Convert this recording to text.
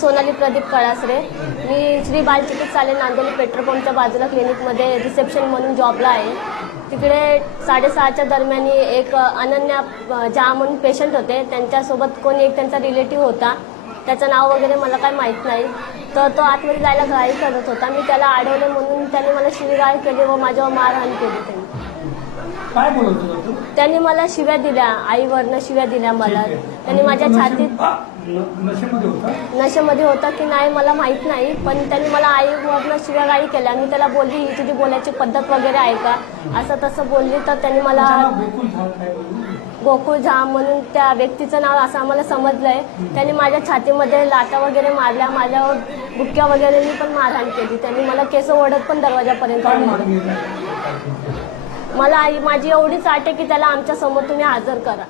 सोनाली प्रदीप कळासरे. मी श्री बाल चिकित्सालय नांदोली पेट्रोल पंपच्या बाजूला क्लिनिकमध्ये रिसेप्शन म्हणून जॉबला आहे. तिकडे 6:30च्या दरम्यान एक अनन्या झा म्हणून पेशंट होते. त्यांच्यासोबत कोणी एक त्यांचा रिलेटिव्ह होता. त्याचं नाव वगैरे मला काय माहीत नाही. तर तो आतमध्ये जायला घाई करत होता. मी त्याला अडवले म्हणून त्याने मला शिवीगाळ केली व माझ्यावर मारहाण केली. काय बोलत होता? त्यांनी मला शिव्या दिल्या, आईवरनं शिव्या दिल्या मला. त्यांनी माझ्या छातीत नशेमध्ये होता की नाही मला माहित नाही, पण त्यांनी मला आईवरनं शिव्यागाळी केल्या. मी त्याला बोलली ही तुझी बोलायची पद्धत वगैरे आहे का, असं तसं बोलली. तर त्यांनी मला गोकुळ झा म्हणून त्या व्यक्तीचं नाव असं आम्हाला समजलंय. त्यांनी माझ्या छातीमध्ये लाटा वगैरे मारल्या, माझ्यावर बुक्क्या वगैरे पण मारहाण केली. त्यांनी मला केस ओढत पण दरवाजापर्यंत नेलं. मला माझी एवढीच आट आहे की त्याला आमच्या समोर तुम्ही हजर करा.